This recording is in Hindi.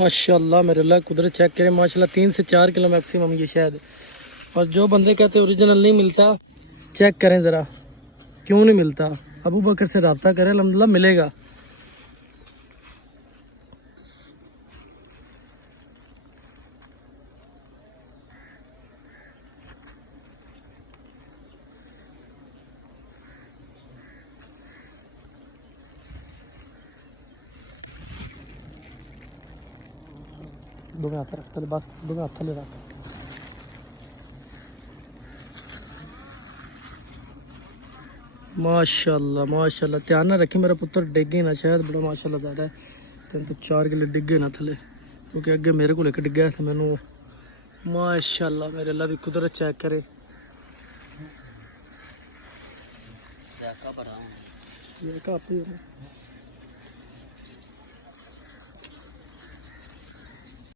माशाल्लाह मेरे अल्लाह कुदरत चेक करें माशाल्लाह 3 से 4 किलो मैक्सिमम ये शहद। और जो बंदे कहते हैं ओरिजिनल नहीं मिलता, चेक करें ज़रा क्यों नहीं मिलता। अबू बकर से रब्ता करें, अल्हम्दुलिल्लाह मिलेगा। दो हाथ रख बस, दो हाथ ले रख। माशाल्लाह माशाल्लाह, ध्यान ना रखी मेरा पुत्र डिगे ना, शायद बड़ा माशाल्लाह ज़्यादा है। 3 तो 4 किलो डिगे ना थले, क्योंकि अगे मेरे को एक डिग्गा था मैनू। माशाल्लाह मेरे अल्लाह भी कुदरत चेक करे। ये का